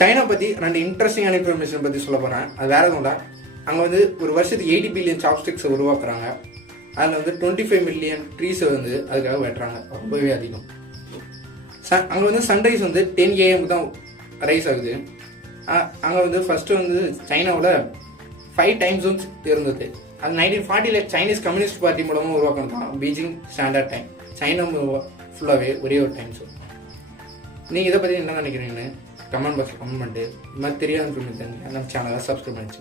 China பற்றி 2 இன்ட்ரெஸ்டிங்கான information பற்றி சொல்ல போகிறேன். அது வேறு எதுவும் இல்லை. அங்கே வந்து ஒரு வருஷத்துக்கு 80 பில்லியன் சாப்ஸ்டிக்ஸை உருவாக்குறாங்க. அதில் வந்து 25 மில்லியன் ட்ரீஸை வந்து அதுக்காக வெட்டுறாங்க. ரொம்பவே அதிகம். அங்கே வந்து சன்ரைஸ் வந்து 10 AM தான் ரைஸ் ஆகுது. அங்கே வந்து ஃபஸ்ட்டு வந்து சைனாவோட 5 டைம் ஜோன்ஸ் இருந்தது. அது 1940 சைனீஸ் கம்யூனிஸ்ட் பார்ட்டி மூலமாக உருவாக்கணும் தான் பீஜிங் ஸ்டாண்டர்ட் டைம். சைனா ஃபுல்லாகவே ஒரே ஒரு டைம் ஜோன். நீங்கள் இதை பற்றி என்ன நினைக்கிறீங்கன்னு கமெண்ட் பாக்ஸில் கமெண்ட் பண்ணிட்டு இது மாதிரி தெரியாதுன்னு சொல்லி நம்ம சேனலை சப்ஸ்கிரைப் பண்ணிச்சு.